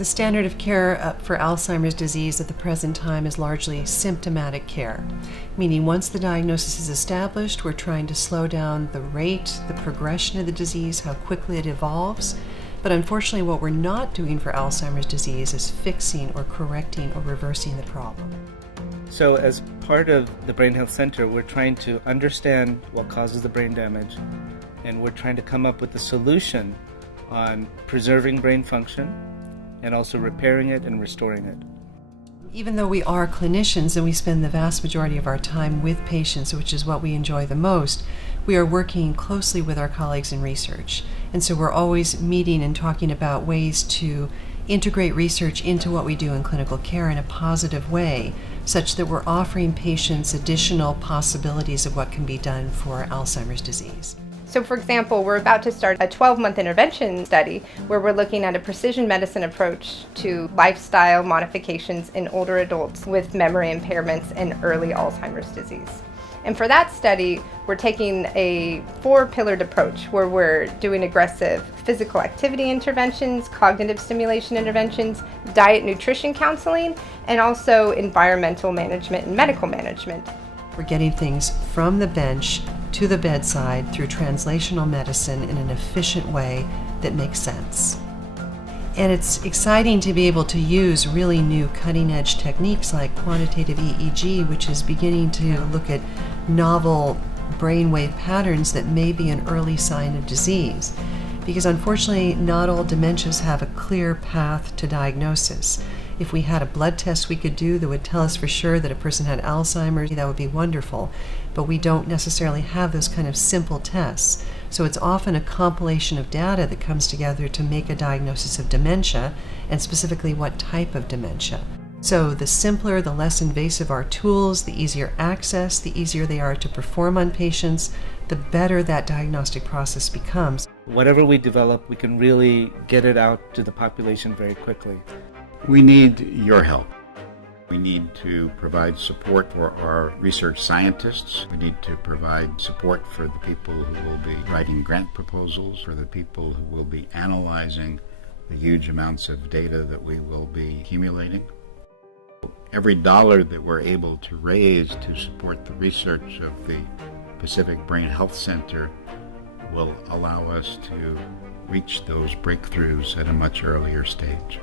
The standard of care for Alzheimer's disease at the present time is largely symptomatic care, meaning once the diagnosis is established, we're trying to slow down the rate, the progression of the disease, how quickly it evolves. But unfortunately, what we're not doing for Alzheimer's disease is fixing or correcting or reversing the problem. So as part of the Brain Health Center, we're trying to understand what causes the brain damage, and we're trying to come up with a solution on preserving brain function and also repairing it and restoring it. Even though we are clinicians and we spend the vast majority of our time with patients, which is what we enjoy the most, we are working closely with our colleagues in research. And so we're always meeting and talking about ways to integrate research into what we do in clinical care in a positive way, such that we're offering patients additional possibilities of what can be done for Alzheimer's disease. So for example, we're about to start a 12-month intervention study where we're looking at a precision medicine approach to lifestyle modifications in older adults with memory impairments and early Alzheimer's disease. And for that study, we're taking a 4-pillared approach where we're doing aggressive physical activity interventions, cognitive stimulation interventions, diet nutrition counseling, and also environmental management and medical management. We're getting things from the bench to the bedside through translational medicine in an efficient way that makes sense. And it's exciting to be able to use really new cutting-edge techniques like quantitative EEG, which is beginning to look at novel brainwave patterns that may be an early sign of disease. Because unfortunately, not all dementias have a clear path to diagnosis. If we had a blood test we could do that would tell us for sure that a person had Alzheimer's, that would be wonderful. But we don't necessarily have those kind of simple tests. So it's often a compilation of data that comes together to make a diagnosis of dementia, and specifically what type of dementia. So the simpler, the less invasive our tools, the easier access, the easier they are to perform on patients, the better that diagnostic process becomes. Whatever we develop, we can really get it out to the population very quickly. We need your help. We need to provide support for our research scientists. We need to provide support for the people who will be writing grant proposals, for the people who will be analyzing the huge amounts of data that we will be accumulating. Every dollar that we're able to raise to support the research of the Pacific Brain Health Center will allow us to reach those breakthroughs at a much earlier stage.